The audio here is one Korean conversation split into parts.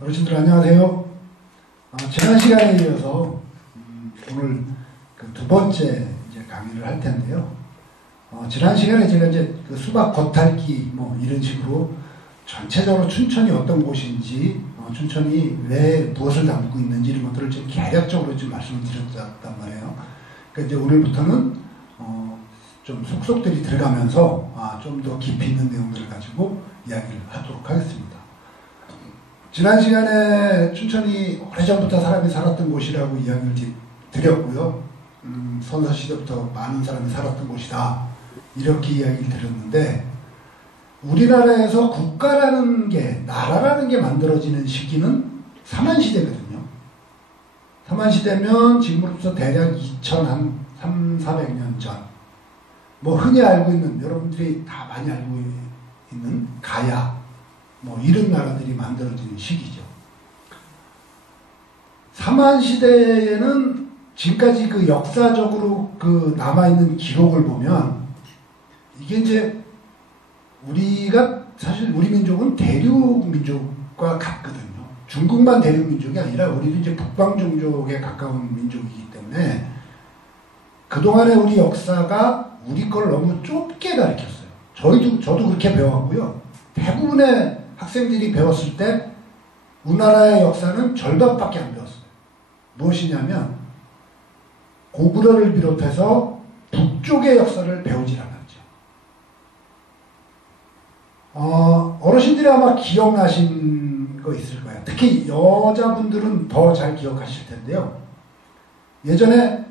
어르신들 안녕하세요. 지난 시간에 이어서 오늘 그 두 번째 이제 강의를 할 텐데요. 지난 시간에 제가 이제 그 수박 겉핥기 뭐 이런 식으로 전체적으로 춘천이 어떤 곳인지, 춘천이 왜 무엇을 담고 있는지 이런 것들을 좀 개략적으로 좀 말씀을 드렸단 말이에요. 그러니까 이제 오늘부터는 좀 속속들이 들어가면서 좀 더 깊이 있는 내용들을 가지고 이야기를 하도록 하겠습니다. 지난 시간에 춘천이 오래전부터 사람이 살았던 곳이라고 이야기를 드렸고요. 선사시대부터 많은 사람이 살았던 곳이다, 이렇게 이야기를 드렸는데, 우리나라에서 국가라는 게, 나라라는 게 만들어지는 시기는 삼한시대거든요. 삼한시대면 지금으로부터 대략 2300~400년 전, 뭐 흔히 알고 있는, 여러분들이 다 많이 알고 있는 가야, 뭐 이런 나라들이 만들어지는 시기죠. 삼한시대에는 지금까지 그 역사적으로 그 남아있는 기록을 보면, 이게 이제 우리가 사실 우리 민족은 대륙 민족과 같거든요. 중국만 대륙 민족이 아니라 우리도 이제 북방 종족에 가까운 민족이기 때문에 그동안의 우리 역사가 우리 걸 너무 좁게 가르쳤어요. 저도 그렇게 배웠고요. 대부분의 학생들이 배웠을 때 우리나라의 역사는 절반밖에 안 배웠어요. 무엇이냐면 고구려를 비롯해서 북쪽의 역사를 배우질 않았죠. 어르신들이 아마 기억나신 거 있을 거예요. 특히 여자분들은 더 잘 기억하실 텐데요. 예전에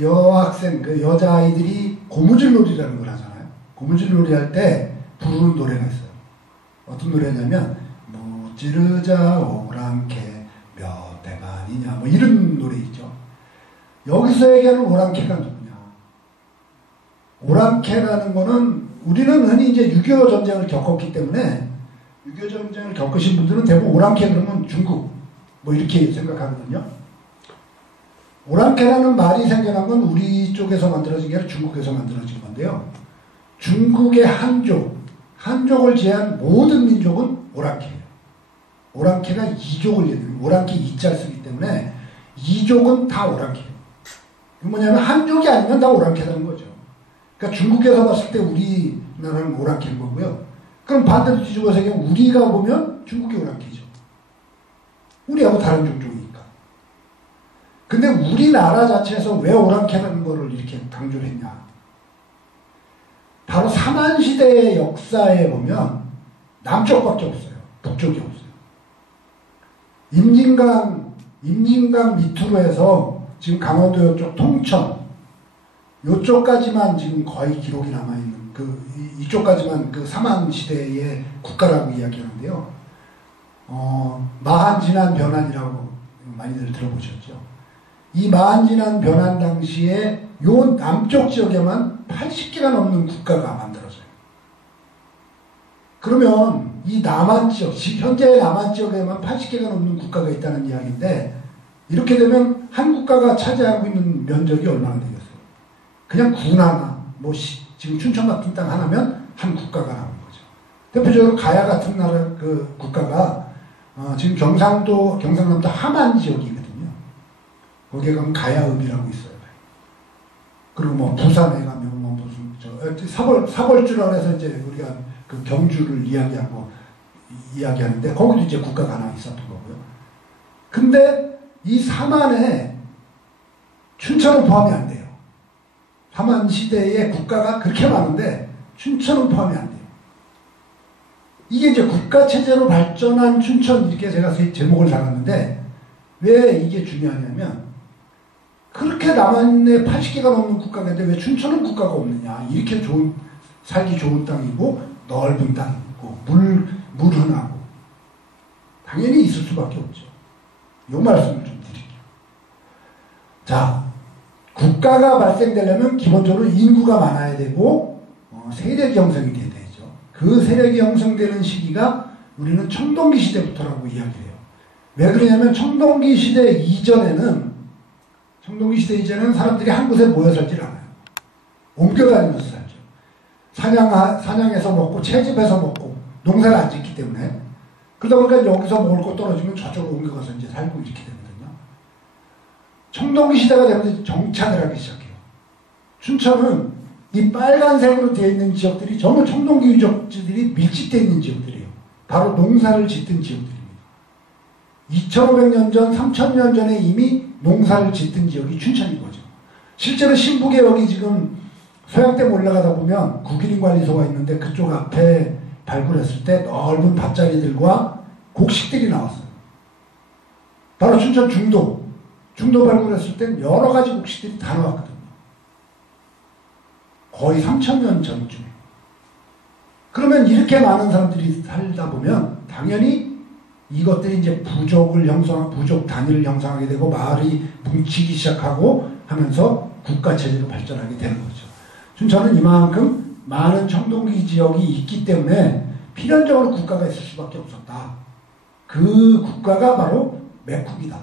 여학생, 그 여자아이들이 고무줄놀이라는 걸 하잖아요. 고무줄놀이 할 때 부르는 노래가 있어요. 어떤 노래냐면 무찌르자 오랑캐 몇 대만이냐, 뭐 이런 노래 있죠. 여기서 얘기하는 오랑캐가 누구냐? 오랑캐라는 거는, 우리는 흔히 이제 6.25 전쟁을 겪었기 때문에 6.25 전쟁을 겪으신 분들은 대부분 오랑캐 그러면 중국 뭐 이렇게 생각하거든요. 오랑캐라는 말이 생겨난 건 우리 쪽에서 만들어진 게 아니라 중국에서 만들어진 건데요. 중국의 한족을 제한 모든 민족은 오랑캐예요. 오랑캐가 이족을 얘기해요. 오랑캐 이자를 쓰기 때문에 이족은 다 오랑캐예요. 이게 뭐냐면 한족이 아니면 다 오랑캐라는 거죠. 그러니까 중국에서 봤을 때 우리나라는 오랑캐인 거고요. 그럼 반대로 뒤집어서 얘기하면 우리가 보면 중국이 오랑캐죠. 우리하고 다른 종족이니까. 근데 우리나라 자체에서 왜 오랑캐라는 거를 이렇게 강조를 했냐? 바로 삼한시대의 역사에 보면 남쪽밖에 없어요. 북쪽이 없어요. 임진강 밑으로 해서 지금 강원도 쪽 통천, 요쪽까지만 지금 거의 기록이 남아있는, 이쪽까지만 그 삼한시대의 국가라고 이야기하는데요. 마한진한 변환이라고 많이들 들어보셨죠? 이 마한진한 변환 당시에 요 남쪽 지역에만 80개가 넘는 국가가 만들어져요. 그러면 이 남한 지역, 현재의 남한 지역에만 80개가 넘는 국가가 있다는 이야기인데, 이렇게 되면 한 국가가 차지하고 있는 면적이 얼마나 되겠어요? 그냥 군 하나, 지금 춘천 같은 땅 하나면 한 국가가 나오는 거죠. 대표적으로 가야 같은 나라 그 국가가 지금 경상남도 함안 지역이거든요. 거기에 가면 가야읍이라고 있어요. 그리고 뭐 부산에 가면 뭐 무슨 사벌주라 해서 이제 우리가 그 경주를 이야기하는데 거기도 이제 국가가 하나 있었던 거고요. 근데 이 삼한에 춘천은 포함이 안 돼요. 삼한 시대의 국가가 그렇게 많은데 춘천은 포함이 안 돼요. 이게 이제 국가체제로 발전한 춘천, 이렇게 제가 제목을 달았는데, 왜 이게 중요하냐면, 그렇게 남한에 80개가 넘는 국가가 있는데 왜 춘천은 국가가 없느냐? 이렇게 살기 좋은 땅이고 넓은 땅이고 물 흔하고 당연히 있을 수밖에 없죠. 요 말씀을 좀 드릴게요. 자, 국가가 발생되려면 기본적으로 인구가 많아야 되고 세력이 형성이 돼야 되죠. 그 세력이 형성되는 시기가 우리는 청동기 시대부터라고 이야기를 해요. 왜 그러냐면 청동기 시대 이전에는 사람들이 한 곳에 모여 살질 않아요. 옮겨다니면서 살죠. 사냥해서 먹고 채집해서 먹고 농사를 안 짓기 때문에. 그러다 보니까 여기서 먹을 거 떨어지면 저쪽으로 옮겨가서 이제 살고 이렇게 되거든요. 청동기 시대가 되면 정착을 하기 시작해요. 춘천은 이 빨간색으로 되어 있는 지역들이 전부 청동기 유적지들이 밀집되어 있는 지역들이에요. 바로 농사를 짓던 지역들입니다. 2500년 전, 3000년 전에 이미 농사를 짓던 지역이 춘천인 거죠. 실제로 신북에 여기 지금 소양댐 올라가다 보면 국유林관리소가 있는데 그쪽 앞에 발굴했을 때 넓은 밭자리들과 곡식들이 나왔어요. 바로 춘천 중도 발굴했을 땐 여러 가지 곡식들이 다 나왔거든요. 거의 3000년 전쯤에. 그러면 이렇게 많은 사람들이 살다 보면 당연히 이것들이 이제 부족 단위를 형성하게 되고 마을이 뭉치기 시작하고 하면서 국가체제로 발전하게 되는 거죠. 춘천은 이만큼 많은 청동기 지역이 있기 때문에 필연적으로 국가가 있을 수밖에 없었다. 그 국가가 바로 맥국이다.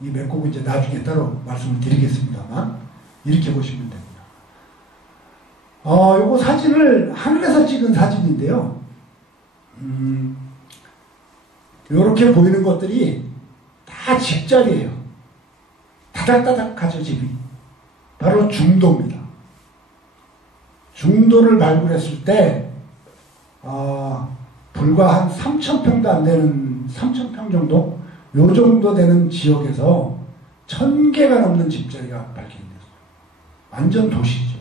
이 맥국은 이제 나중에 따로 말씀을 드리겠습니다만 이렇게 보시면 됩니다. 요거 사진을 하늘에서 찍은 사진인데요. 요렇게 보이는 것들이 다 집자리예요. 다닥다닥하죠, 집이. 바로 중도입니다. 중도를 발굴했을 때 불과 한 3,000평도 안 되는 3,000평 정도? 요 정도 되는 지역에서 1000개가 넘는 집자리가 발견됐어요. 완전 도시죠.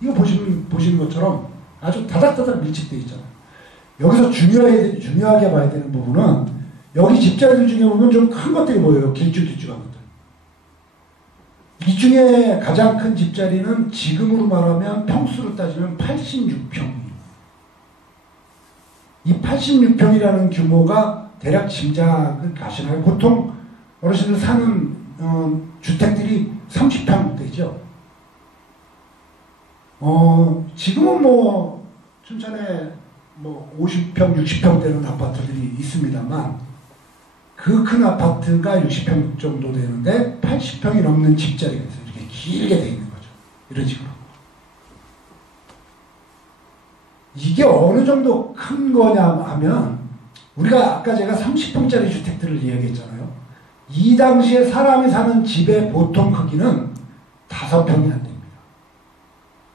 이거 보시는 것처럼 아주 다닥다닥 밀집되어 있잖아요. 여기서 중요하게 봐야 되는 부분은 여기 집자리들 중에 보면 좀 큰 것들이 보여요. 길쭉길쭉한 것들. 이 중에 가장 큰 집자리는 지금으로 말하면 평수로 따지면 86평. 이 86평이라는 규모가 대략 짐작을 가시나요? 보통 어르신들 사는 주택들이 30평 되죠. 지금은 뭐 춘천에 뭐 50평, 60평 되는 아파트들이 있습니다만 그 큰 아파트가 60평 정도 되는데 80평이 넘는 집자리가 있어요. 이렇게 길게 돼 있는 거죠. 이런 식으로. 이게 어느 정도 큰 거냐 하면 우리가 아까 제가 30평짜리 주택들을 이야기했잖아요. 이 당시에 사람이 사는 집의 보통 크기는 5평이 안 됩니다.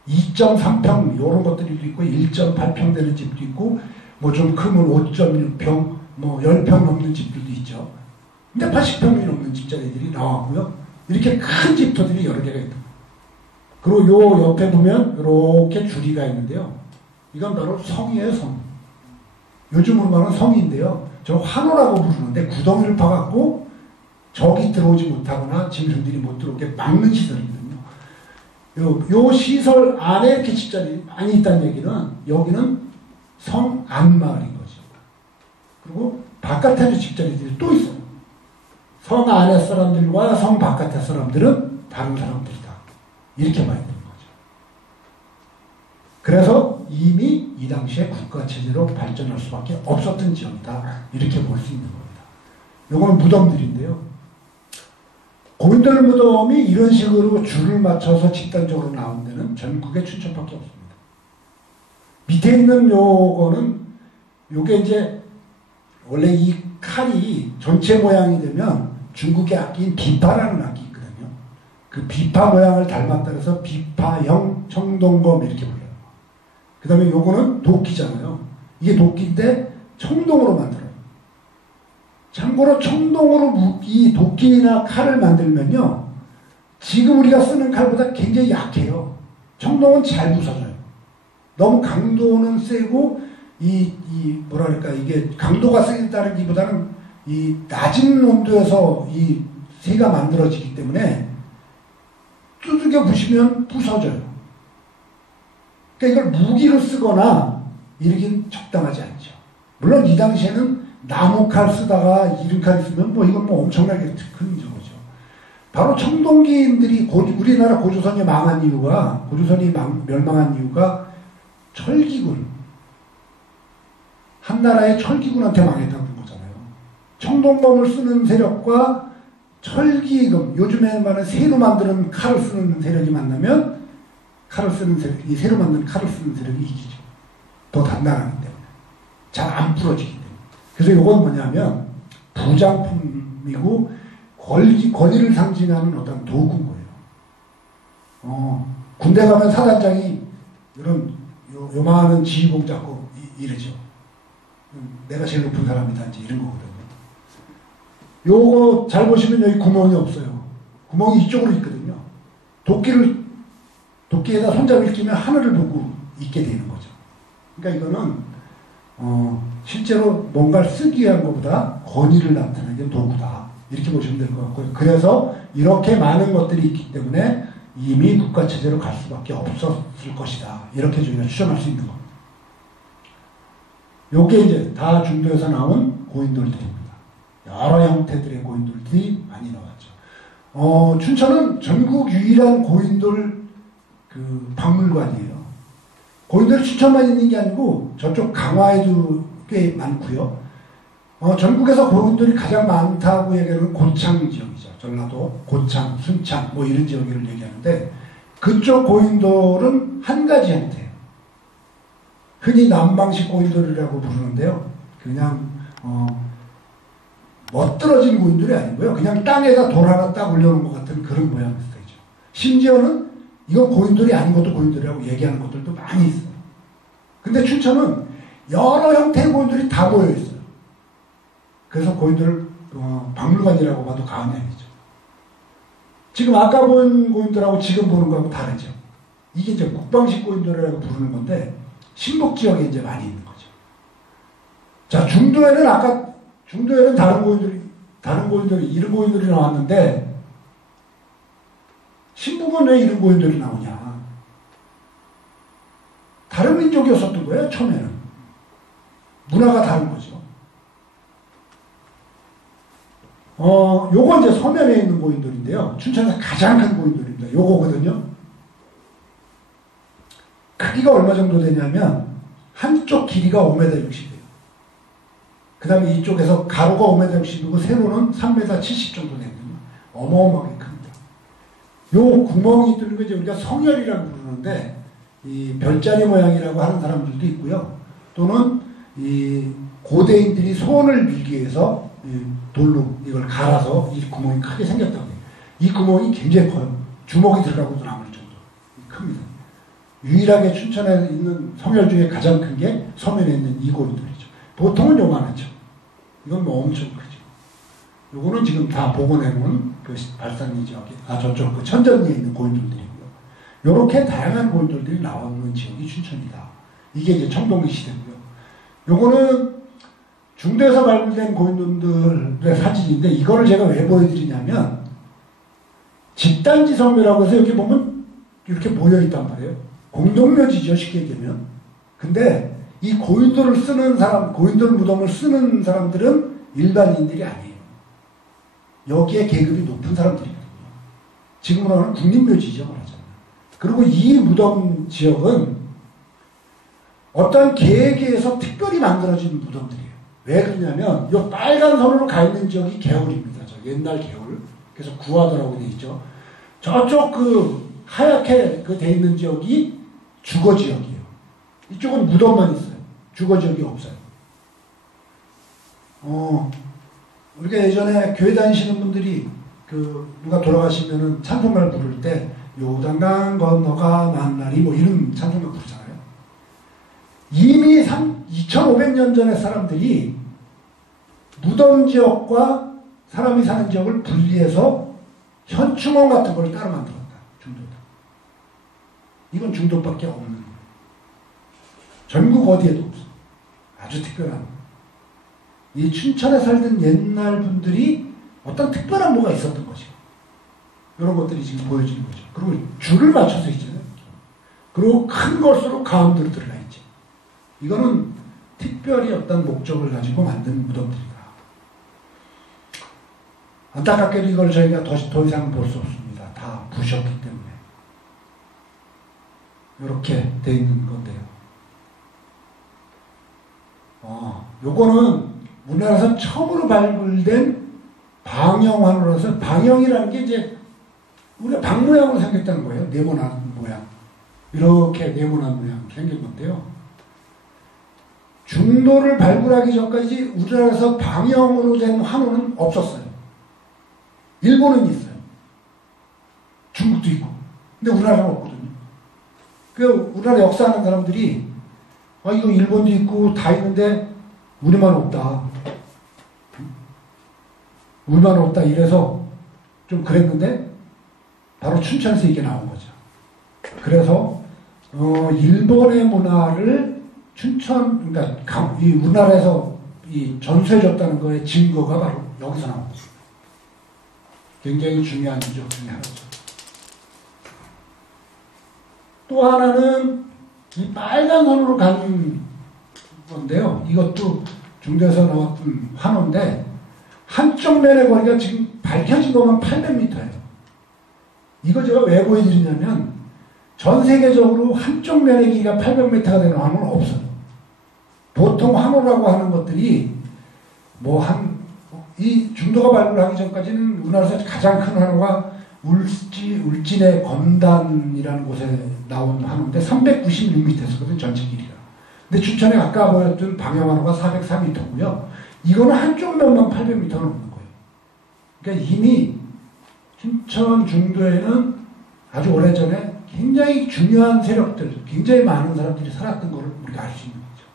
2.3평 이런 것들이 있고 1.8평 되는 집도 있고 뭐 좀 크면 5.6평 뭐 10평 넘는 집들도 있죠. 근데 80평이 넘는 집자리들이 나왔고요. 이렇게 큰 집터들이 여러 개가 있다. 그리고 요 옆에 보면 이렇게 줄이가 있는데요. 이건 바로 성이에요, 성. 요즘으로 말하는 성인데요. 저 환호라고 부르는데 구덩이를 파갖고 적이 들어오지 못하거나 짐승들이 못 들어오게 막는 시설이거든요. 요 시설 안에 이렇게 집자리 많이 있다는 얘기는 여기는 성 안마을인 거죠. 그리고 바깥에도 집자리들이 또 있어요. 성 안의 사람들과 성 바깥의 사람들은 다른 사람들이다. 이렇게 봐야 되는 거죠. 그래서 이미 이 당시에 국가체제로 발전할 수밖에 없었던 지역이다. 이렇게 볼 수 있는 겁니다. 요거는 무덤들인데요. 고인돌 무덤이 이런 식으로 줄을 맞춰서 집단적으로 나온 데는 전국에 춘천밖에 없습니다. 밑에 있는 요게 이제 원래 이 칼이 전체 모양이 되면 중국의 악기인 비파라는 악기 있거든요. 그 비파 모양을 닮았다 해서 비파형 청동검 이렇게 불려요. 그 다음에 요거는 도끼잖아요. 이게 도끼인데 청동으로 만들어요. 참고로 청동으로 이 도끼나 칼을 만들면요. 지금 우리가 쓰는 칼보다 굉장히 약해요. 청동은 잘 부서져요. 너무 강도는 세고 뭐랄까 이게 강도가 세다기보다는 이 낮은 온도에서 이 새가 만들어지기 때문에 두들겨 부시면 부서져요. 그러니까 이걸 무기로 쓰거나 이러긴 적당하지 않죠. 물론 이 당시에는 나무 칼 쓰다가 이른 칼 쓰면 뭐 이건 뭐 엄청나게 큰 저거죠. 바로 청동기인들이 우리나라 고조선이 망한 이유가 고조선이 멸망한 이유가 철기군 한 나라의 철기군한테 망했다는 거잖아요. 청동검을 쓰는 세력과 철기금 요즘에 말하는 새로 만드는 칼을 쓰는 세력이 만나면 새로 만든 칼을 쓰는 세력이 이기죠. 더 단단하기 때문에. 잘 안 부러지기 때문에. 그래서 이건 뭐냐면 부장품이고 권위를 상징하는 어떤 도구인 거예요. 군대 가면 사단장이 이런 요만한 지휘봉 잡고 이러죠. 내가 제일 높은 사람이다 이제 이런 거거든요. 요거 잘 보시면 여기 구멍이 없어요. 구멍이 이쪽으로 있거든요. 도끼에다 손잡이를 끼면 하늘을 보고 있게 되는 거죠. 그러니까 이거는 실제로 뭔가를 쓰기 위한 것보다 권위를 나타내는 도구다. 이렇게 보시면 될 것 같고요. 그래서 이렇게 많은 것들이 있기 때문에 이미 국가체제로 갈 수밖에 없었을 것이다. 이렇게 저희가 추정할 수 있는 겁니다. 요게 이제 다 중도에서 나온 고인돌들입니다. 여러 형태들의 고인돌들이 많이 나왔죠. 춘천은 전국 유일한 고인돌 그 박물관이에요. 고인돌이 춘천만 있는 게 아니고 저쪽 강화에도 꽤 많고요. 전국에서 고인돌이 가장 많다고 얘기하는 고창 지역이죠. 전라도, 고창, 순창 뭐 이런 지역을 얘기하는데 그쪽 고인돌은 한 가지 형태예요. 흔히 남방식 고인돌이라고 부르는데요. 그냥 멋들어진 고인돌이 아니고요. 그냥 땅에다 돌 하나 딱 올려놓은 것 같은 그런 모양의 스타일이죠. 심지어는 이건 고인돌이 아닌 것도 고인돌이라고 얘기하는 것들도 많이 있어요. 근데 춘천은 여러 형태의 고인돌이 다 모여 있어요. 그래서 고인돌 박물관이라고 봐도 과언이 아니죠. 지금 아까 본 고인돌하고 지금 보는 거하고 다르죠. 이게 이제 국방식 고인돌이라고 부르는 건데 신북 지역에 이제 많이 있는 거죠. 자, 중도에는 다른 고인돌이 이른 고인돌이 나왔는데 신북은 왜 이른 고인돌이 나오냐? 다른 민족이었었던 거예요, 처음에는. 문화가 다른 거죠. 요거 이제 서면에 있는 고인돌인데요. 춘천에서 가장 큰 고인돌입니다. 요거거든요. 크기가 얼마 정도 되냐면 한쪽 길이가 5m 60이에요. 그 다음에 이쪽에서 가로가 5m 60이고 세로는 3m 70 정도 되거든요. 어마어마하게 큽니다. 요 구멍이 뚫린 거 이제 우리가 성열이라고 부르는데 이 별자리 모양이라고 하는 사람들도 있고요. 또는 이 고대인들이 소원을 빌기 위해서 돌로 이걸 갈아서 이 구멍이 크게 생겼다고 해요. 이 구멍이 굉장히 커요. 주먹이 들어가고도 남을 정도 큽니다. 유일하게 춘천에 있는 성열 중에 가장 큰 게 서면에 있는 이 고인돌이죠. 보통은 요만하죠. 이건 뭐 엄청 크죠. 요거는 지금 다 복원해놓은 그 발산리 지역에, 저쪽 그 천전리에 있는 고인돌들이고요. 요렇게 다양한 고인돌들이 나오는 지역이 춘천이다. 이게 이제 청동기 시대고요. 요거는 중도에서 발굴된 고인돌들의 사진인데 이거를 제가 왜 보여드리냐면 집단지 성묘라고 해서 여기 보면 이렇게 모여있단 말이에요. 공동묘지죠, 쉽게 얘기하면. 근데 이 고인돌을 쓰는 사람, 고인돌 무덤을 쓰는 사람들은 일반인들이 아니에요. 여기에 계급이 높은 사람들이거든요. 지금으로 하는 국립묘지죠, 말하자면. 그리고 이 무덤 지역은 어떤 계획에 의해서 특별히 만들어진 무덤들이에요. 왜 그러냐면 이 빨간 선으로 가 있는 지역이 개울입니다. 저 옛날 개울. 그래서 구하도라고 되어 있죠. 저쪽 그 하얗게 그 돼 있는 지역이 주거 지역이에요. 이쪽은 무덤만 있어요. 주거 지역이 없어요. 우리가 예전에 교회 다니시는 분들이 그 누가 돌아가시면은 찬송가를 부를 때 요단강 건너가 만나리 뭐 이런 찬송가 부르잖아요. 이미 2500년 전의 사람들이 무덤 지역과 사람이 사는 지역을 분리해서 현충원 같은 걸 따로 만들었다. 중도다. 이건 중도밖에 없는 거예요. 전국 어디에도 없어. 아주 특별한. 이 춘천에 살던 옛날 분들이 어떤 특별한 뭐가 있었던 거죠. 이런 것들이 지금 보여지는 거죠. 그리고 줄을 맞춰서 있잖아요. 그리고 큰 걸수록 가운데로 들어가 있죠. 이거는 특별히 어떤 목적을 가지고 만든 무덤들이다. 안타깝게도 이걸 저희가 더 이상 볼 수 없습니다. 다 부셨기 때문에. 이렇게 돼 있는 건데요. 요거는 우리나라에서 처음으로 발굴된 방영환으로서, 방영이라는 게 이제 우리가 방 모양으로 생겼다는 거예요. 네모난 모양. 이렇게 네모난 모양 생긴 건데요. 중도를 발굴하기 전까지 우리나라에서 방영으로 된 환호는 없었어요. 일본은 있어요. 중국도 있고. 근데 우리나라는 없거든요. 그 우리나라 역사하는 사람들이 아 이거 일본도 있고 다 있는데 우리만 없다. 우리만 없다 이래서 좀 그랬는데 바로 춘천에서 이게 나온 거죠. 그래서 일본의 문화를 춘천 그러니까 이 우리나라에서 이 전수해줬다는 거의 증거가 바로 여기서 나온 거죠. 굉장히 중요한 지적 중에 하나죠. 또 하나는 이 빨간 선으로 가는 건데요. 이것도 중대에서 나왔던 환호인데 한쪽 면의 거리가 지금 밝혀진 것만 800m예요. 이거 제가 왜 보여드리냐면 전 세계적으로 한쪽 면의 길이가 800m가 되는 환호는 없어요. 보통 환호라고 하는 것들이 이 중도가 발굴하기 전까지는 우리나라에서 가장 큰 환호가 울진의 검단이라는 곳에 나온 환호인데 396m였거든요. 전체 길이가. 근데 춘천에 아까 보였던 방영환호가 404m고요. 이거는 한쪽 면만 800m 넘는 거예요. 그러니까 이미 춘천 중도에는 아주 오래전에 굉장히 중요한 세력들, 굉장히 많은 사람들이 살았던 걸 우리가 알 수 있는 거죠.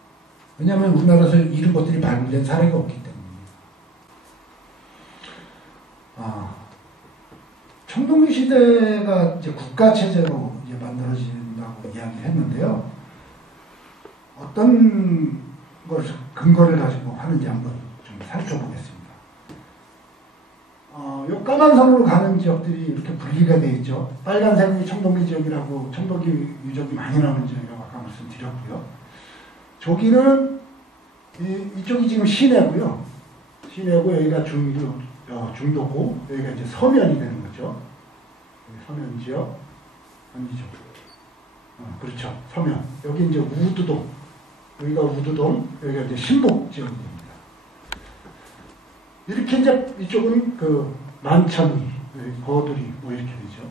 왜냐하면 우리나라에서 이런 것들이 발굴된 사례가 없기 때문에. 청동기 시대가 이제 국가체제로 이제 만들어진다고 이야기를 했는데요. 어떤 걸 근거를 가지고 하는지 한번 좀 살펴보겠습니다. 요 까만 선으로 가는 지역들이 이렇게 분리가 되어 있죠. 빨간색이 청동기 지역이라고 청동기 유적이 많이 나오는 지역이라고 아까 말씀드렸고요. 저기는 이쪽이 지금 시내고요. 시내고 여기가 중도고 여기가 이제 서면이 되는 거죠. 서면 지역 아니죠. 그렇죠. 서면. 여기 이제 우두동. 여기가 우두동. 여기가 이제 신복 지역입니다. 이렇게 이제 이쪽은 그 만천리, 거두리 뭐 이렇게 되죠.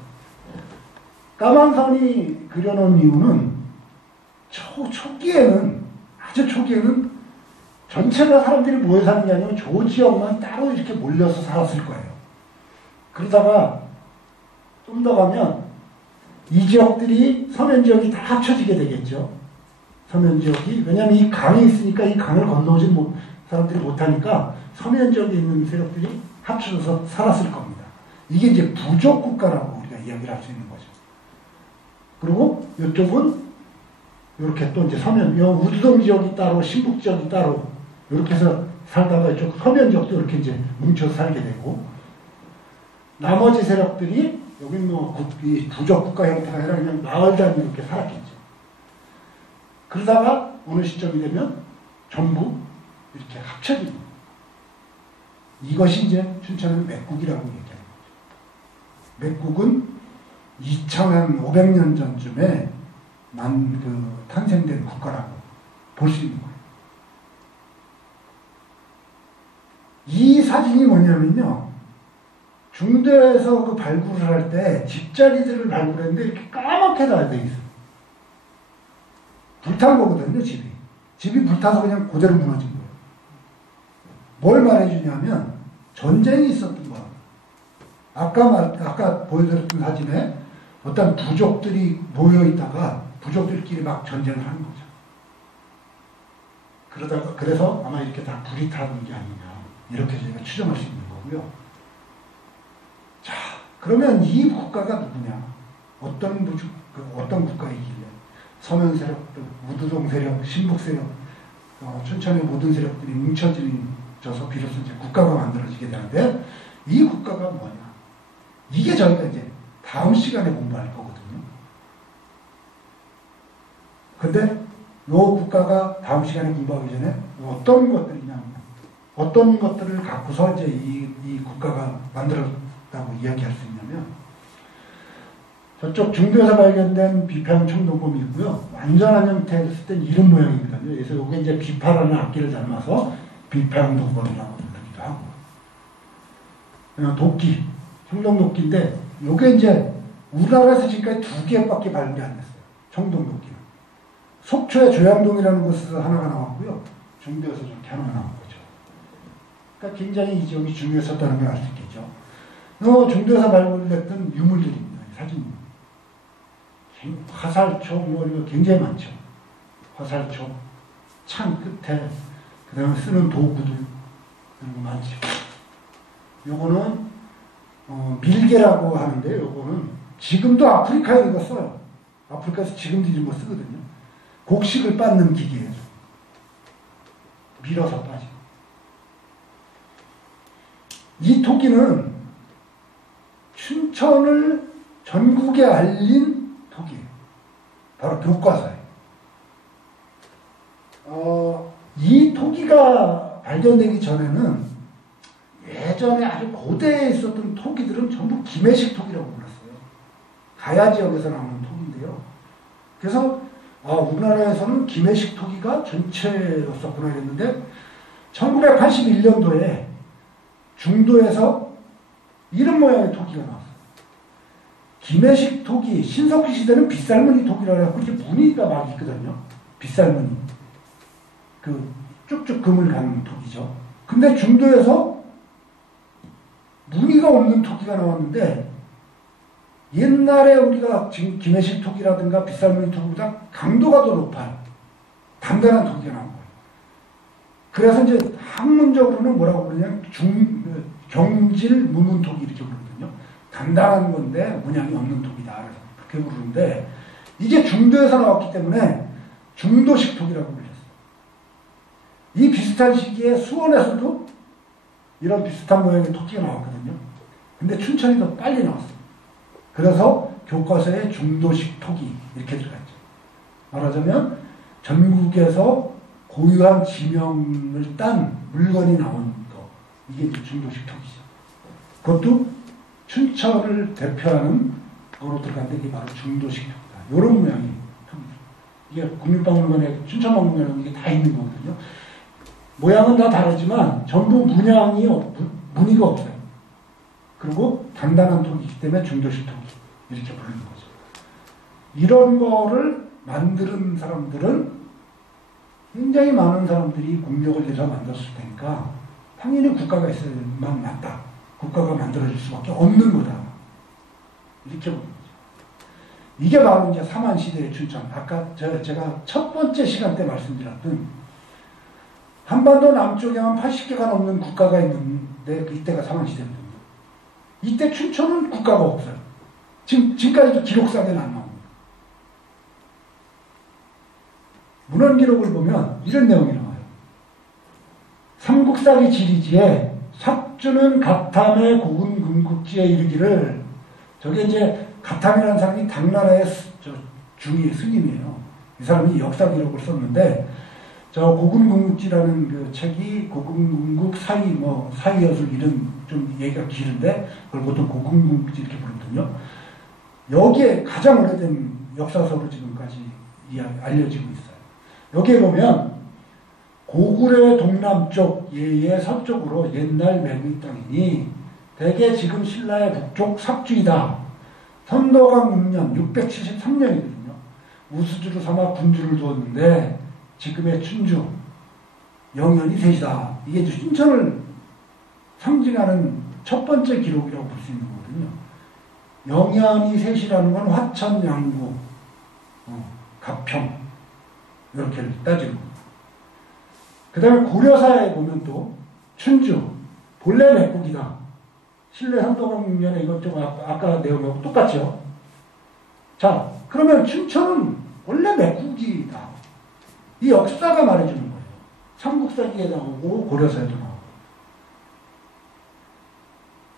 까만 선이 그려놓은 이유는 초기에는 아주 초기에는 전체가 사람들이 모여 사는 게 아니라 저 지역만 따로 이렇게 몰려서 살았을 거예요. 그러다가 좀 더 가면 이 지역들이 서면 지역이 다 합쳐지게 되겠죠. 서면 지역이 왜냐하면 이 강이 있으니까 이 강을 건너오지 사람들이 못하니까 서면 지역에 있는 세력들이 합쳐져서 살았을 겁니다. 이게 이제 부족 국가라고 우리가 이야기를 할 수 있는 거죠. 그리고 이쪽은 이렇게 또 이제 서면, 우두동 지역이 따로, 신북 지역이 따로 이렇게 해서 살다가 이쪽 서면 지역도 이렇게 이제 뭉쳐서 살게 되고 나머지 세력들이 여긴 이 부족 국가 형태가 아니라 그냥 마을 단위로 이렇게 살았겠죠. 그러다가 어느 시점이 되면 전부 이렇게 합쳐집니다. 이것이 이제 춘천은 맥국이라고 얘기하는 거죠. 맥국은 2500년 전쯤에 탄생된 국가라고 볼 수 있는 거예요. 이 사진이 뭐냐면요. 중도에서 그 발굴을 할 때 집자리들을 발굴했는데 이렇게 까맣게 다 돼 있어요. 불탄 거거든요, 집이. 집이 불타서 그냥 그대로 무너진 거예요. 뭘 말해주냐면 전쟁이 있었던 거야. 아까 보여드렸던 사진에 어떤 부족들이 모여있다가 부족들끼리 막 전쟁을 하는 거죠. 그래서 아마 이렇게 다 불이 타는 게 아니냐. 이렇게 저희가 추정할 수 있는 거고요. 자, 그러면 이 국가가 누구냐? 어떤 국가이길래? 서면 세력들, 우두동 세력, 신북 세력, 춘천의 모든 세력들이 뭉쳐져서 비로소 이제 국가가 만들어지게 되는데, 이 국가가 뭐냐? 이게 저희가 이제 다음 시간에 공부할 거거든요. 근데 이 국가가 다음 시간에 공부하기 전에 어떤 것들이냐면, 어떤 것들을 갖고서 이제 이 국가가 만들었다고 이야기할 수 있냐면, 저쪽 중도에서 발견된 비파형 청동검이 있고요. 완전한 형태였을 땐 이런 모양입니다. 그래서 이게 이제 비파라는 악기를 닮아서 비파형 동검이라고 부르기도 하고. 도끼, 청동도끼인데, 요게 이제 우리나라에서 지금까지 2개밖에 발견이 안 됐어요. 청동도끼는. 속초의 조양동이라는 곳에서 하나가 나왔고요. 중도에서 저렇게 하나가 나온 거죠. 그러니까 굉장히 이 지역이 중요했었다는 걸 알 수 있겠죠. 중도에서 발굴됐던 유물들입니다. 사진. 화살초, 뭐, 이거 굉장히 많죠. 화살초, 창 끝에, 그 다음에 쓰는 도구들, 이런 거 많죠. 요거는, 밀개라고 하는데, 요거는 지금도 아프리카에 이거 써요. 아프리카에서 지금도 이런 거 쓰거든요. 곡식을 빻는 기계예요. 밀어서 빠지고. 이 토기는 춘천을 전국에 알린 토기예요. 바로 교과서예요. 이 토기가 발견되기 전에는 예전에 아주 고대에 있었던 토기들은 전부 김해식 토기라고 불렀어요. 가야 지역에서 나오는 토기인데요. 그래서 우리나라에서는 김해식 토기가 전체였었구나 했는데 1981년도에 중도에서 이런 모양의 토기가 나왔어요. 김해식 토기, 신석기 시대는 빗살무늬 토기라고 해서 이렇게 무늬가 막 있거든요. 빗살무늬. 그 쭉쭉 금을 가는 토기죠. 근데 중도에서 무늬가 없는 토기가 나왔는데 옛날에 우리가 지금 김해식 토기라든가 빗살무늬 토기보다 강도가 더 높아요. 단단한 토기가 나온 거예요. 그래서 이제 학문적으로는 뭐라고 그러냐면 경질 무문 토기 이렇게 부르거든요. 단단한 건데 문양이 없는 토기다. 그래서 그렇게 부르는데 이게 중도에서 나왔기 때문에 중도식 토기라고 불렸어요. 이 비슷한 시기에 수원에서도 이런 비슷한 모양의 토기가 나왔거든요. 근데 춘천이 더 빨리 나왔어요. 그래서 교과서에 중도식 토기 이렇게 들어갔죠. 말하자면 전국에서 고유한 지명을 딴 물건이 나온 거. 이게 중도식 토기죠. 그것도 춘천을 대표하는 거로 들어갔는데 이게 바로 중도식 토기다. 이런 모양이 토기죠. 이게 국립박물관에 춘천박물관에 이게 다 있는 거거든요. 모양은 다 다르지만 전부 무늬가 없어요. 그리고 단단한 토기이기 때문에 중도식 토기 이렇게 부르는 거죠. 이런 거를 만드는 사람들은 굉장히 많은 사람들이 공력을 들여서 만들었을 테니까 당연히 국가가 있어야만 맞다. 국가가 만들어질 수밖에 없는 거다. 이렇게 보는 거죠. 이게 바로 이제 삼한시대의 춘천. 아까 제가 첫 번째 시간 때 말씀드렸던 한반도 남쪽에만 80개가 넘는 국가가 있는데 이때가 삼한시대거든요. 이때 춘천은 국가가 없어요. 지금까지도 기록상에는 안 나옵니다. 문헌 기록을 보면 이런 내용이 나와요. 삼국사기 지리지에 삭주는 가탐의 고군 금국지에 이르기를, 저게 이제 가탐이라는 사람이 당나라의 중위 스님이에요. 이 사람이 역사 기록을 썼는데 저 고군궁국지라는 그 책이 고군궁국 사이여술 이런 좀 얘기가 길은데 그걸 보통 고군궁국지 이렇게 부르거든요. 여기에 가장 오래된 역사서로 지금까지 알려지고 있어요. 여기에 보면 고구려의 동남쪽 예의 서쪽으로 옛날 매국의 땅이니 대개 지금 신라의 북쪽 삭주이다. 선도강 6년 673년이거든요. 우수주를 삼아 군주를 두었는데 지금의 춘주, 영현이 셋이다. 이게 이제 춘천을 상징하는 첫 번째 기록이라고 볼 수 있는 거거든요. 영현이 셋이라는 건 화천, 양구, 가평 이렇게 따지는 겁니다. 그 다음에 고려사에 보면 또 춘주, 본래 맥국이다. 신라 선도강 6년에 이것 좀 아까 내용하고 똑같죠. 자, 그러면 춘천은 원래 맥국이다. 이 역사가 말해주는 거예요. 삼국사기에 나오고 고려사에도 나오고.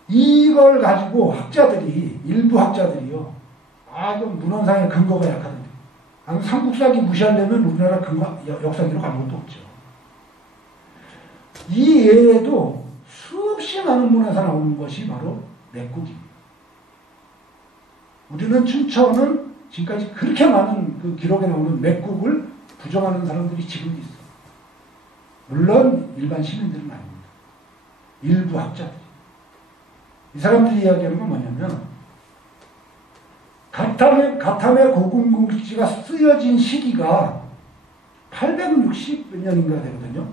이걸 가지고 학자들이, 일부 학자들이요. 이건 문헌상의 근거가 약하던데. 삼국사기 무시하려면 우리나라 역사 기록 아무것도 없죠. 이 외에도 수없이 많은 문화에서 나오는 것이 바로 맥국입니다. 우리는 춘천은 지금까지 그렇게 많은 그 기록에 나오는 맥국을 부정하는 사람들이 지금도 있어요. 물론 일반 시민들은 아닙니다. 일부 학자들이. 이 사람들이 이야기하는 건 뭐냐면 가탐의 고군궁지가 쓰여진 시기가 860몇 년인가 되거든요.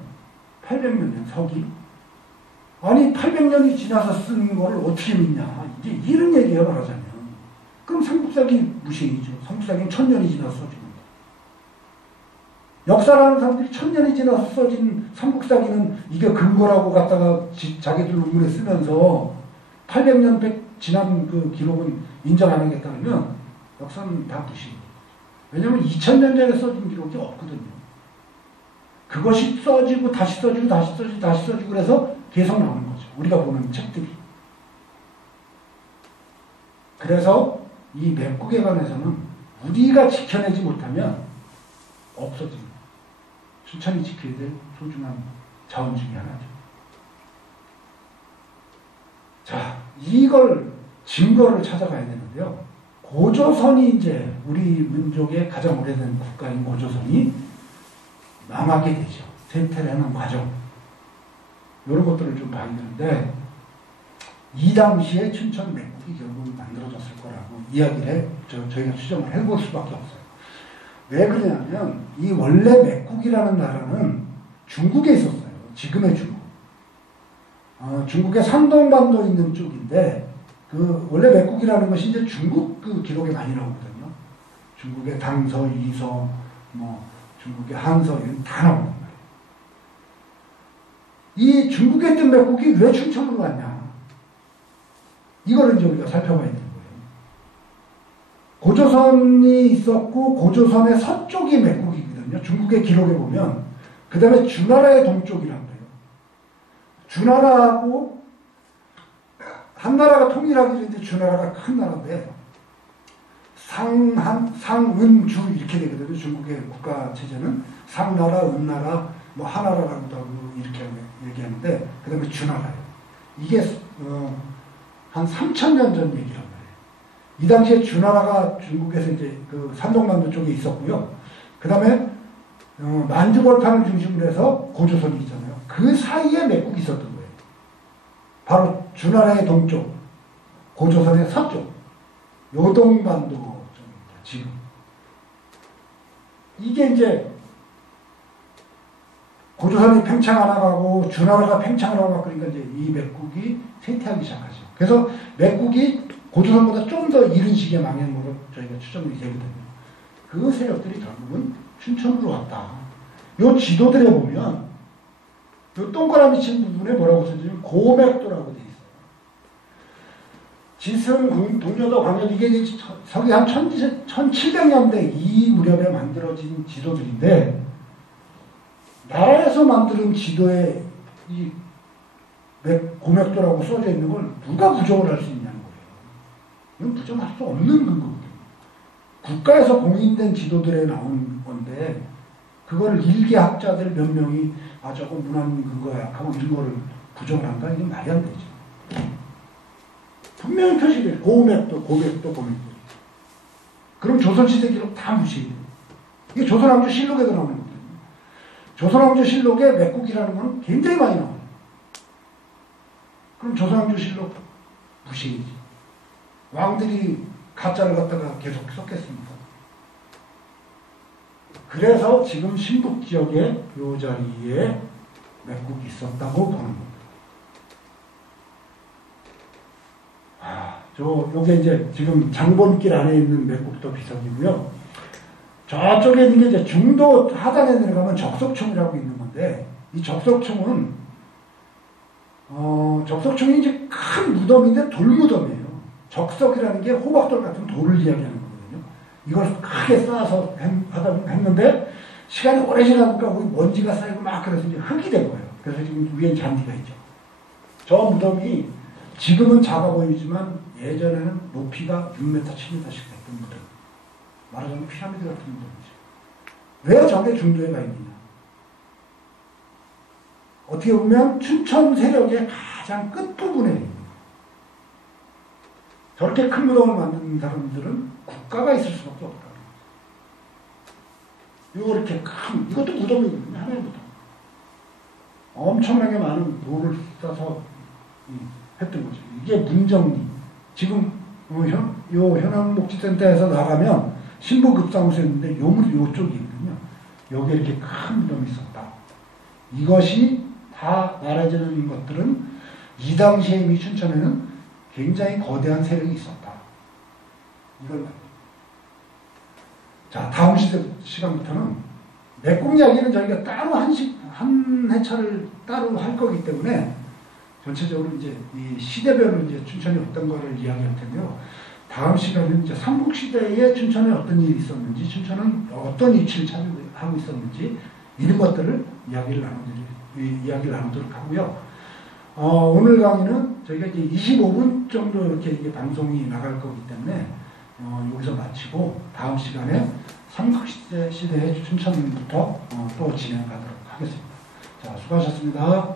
800몇 년, 서기. 아니, 800년이 지나서 쓴 거를 어떻게 믿냐. 이제 이런 얘기예요, 말하자면. 그럼 삼국사기 무시이죠. 삼국사기는 1000년이 지나서 써진 겁니다. 역사라는 사람들이 1000년이 지나서 써진 삼국사기는 이게 근거라고 갖다가 자기들 논문에 쓰면서 800년 지난 그 기록은 인정 안 하겠다 그러면 역사는 다 무시. 왜냐하면 2000년 전에 써진 기록이 없거든요. 그것이 써지고 다시 써지고 다시 써지고 다시 써지고 그래서 계속 나오는 거죠. 우리가 보는 책들이. 그래서 이 맥국에 관해서는 우리가 지켜내지 못하면 없어집니다. 춘천이 지켜야 될 소중한 자원 중에 하나죠. 자, 이걸 증거를 찾아가야 되는데요. 고조선이 이제 우리 민족의 가장 오래된 국가인 고조선이 망하게 되죠. 쇠퇴를 하는 과정. 이런 것들을 좀 봐야 되는데 이 당시에 춘천 맥국이 결국 만들어졌을 거라고 이야기를 저희가 추정을 해볼 수밖에 없어요. 왜 그러냐면 이 원래 맥국이라는 나라는 중국에 있었어요. 지금의 중국. 중국의 산동반도 있는 쪽인데 그 원래 맥국이라는 것이 이제 중국 그 기록에 많이 나오거든요. 중국의 당서, 이서, 뭐 중국의 한서 이런 다 나오는 거예요. 이 중국에 있던 맥국이 왜 춘천으로 왔냐? 이거를 이제 우리가 살펴봐야 되는 거예요. 고조선이 있었고 고조선의 서쪽이 맥국이거든요. 중국의 기록에 보면 그 다음에 주나라의 동쪽이라고 해요. 주나라하고 한나라가 통일하기 전에 주나라가 큰 나라인데 상은주 이렇게 되거든요. 중국의 국가 체제는 상나라, 은나라, 뭐 하나라라고도 하고 이렇게 얘기하는데 그 다음에 주나라예요. 이게 한 3000년 전 얘기란 말이에요. 이 당시에 주나라가 중국에서 이제 그 산동반도 쪽에 있었고요. 그 다음에 만주벌판을 중심으로 해서 고조선이 있잖아요. 그 사이에 맥국이 있었던 거예요. 바로 주나라의 동쪽, 고조선의 서쪽, 요동반도 쪽입니다. 지금 이게 이제 고조선이 팽창 안 하고 주나라가 팽창을 하고 그러니까 이제 이 맥국이 쇠퇴하기 시작하죠. 그래서 맥국이 고조선보다 좀 더 이른 시기에 망한 걸로 저희가 추정이 되거든요. 그 세력들이 결국은 춘천으로 왔다. 요 지도들에 보면 요 동그라미 친 부분에 뭐라고 써있냐면 고맥도라고 되어 있어요. 지승, 동료도 광연 이게 서기 한 1700년대 이 무렵에 만들어진 지도들인데 나라에서 만드는 지도에 이 고맥도라고 써져 있는 걸 누가 부정을 할 수 있냐는 거예요. 이건 부정할 수 없는 근거거든요. 국가에서 공인된 지도들에 나온 건데 그거를 일개학자들 몇 명이 저거 문헌 근거야 하고 이런 거를 부정을 한다? 이건 말이 안 되죠. 분명히 표시돼요. 고맥도. 그럼 조선시대 기록 다 무시해요. 이게 조선왕조실록에도 나오는 거거든요. 조선왕조실록에 맥국이라는 건 굉장히 많이 나와요. 그럼 조선왕조실록 무시해야지. 왕들이 가짜를 갖다가 계속 썼겠습니까? 그래서 지금 신북 지역에 이 자리에 맥국이 있었다고 보는 겁니다. 요게 이제 지금 장본길 안에 있는 맥국도 비석이고요. 저쪽에 있는 게 이제 중도 하단에 내려가면 적석총이라고 있는 건데, 이 적석총은, 적석총이 이제 큰 무덤인데 돌무덤이에요. 적석이라는 게 호박돌 같은 돌을 이야기하는 거거든요. 이걸 크게 쌓아서 했는데, 시간이 오래 지나니까 거기 먼지가 쌓이고 막 그래서 이제 흙이 된 거예요. 그래서 지금 위엔 잔디가 있죠. 저 무덤이 지금은 작아 보이지만 예전에는 높이가 6m, 7m씩 됐던 무덤. 말하자면 피라미드 같은 무덤이죠. 왜 저게 중도에 가 있느냐. 어떻게 보면 춘천 세력의 가장 끝부분에 있는 거예요. 저렇게 큰 무덤을 만드는 사람들은 국가가 있을 수밖에 없다. 이렇게 큰, 이것도 무덤이거든요. 하나의 무덤. 엄청나게 많은 돌을 싸서 했던 거죠. 이게 문정리. 지금 현황목지센터에서 나가면 신부급사무소 있는데 요쪽이거든요. 여기에 이렇게 큰 문dom이 있었다. 이것이 다 말해주는 것들은 이 당시에 이미 춘천에는 굉장히 거대한 세력이 있었다. 이걸 자, 다음 시간부터는 매국 이야기는 저희가 따로 한 회차를 따로 할 거기 때문에 전체적으로 이제 이 시대별로 이제 춘천이 어떤 거를 이야기할 텐데요. 다음 시간에는 이제 삼국시대에 춘천에 어떤 일이 있었는지, 춘천은 어떤 위치를 차지하고 있었는지, 이런 것들을 이야기를 나누도록 하고요. 오늘 강의는 저희가 이제 25분 정도 이렇게 이게 방송이 나갈 거기 때문에, 여기서 마치고, 다음 시간에 삼국시대의 춘천부터 또 진행하도록 하겠습니다. 자, 수고하셨습니다.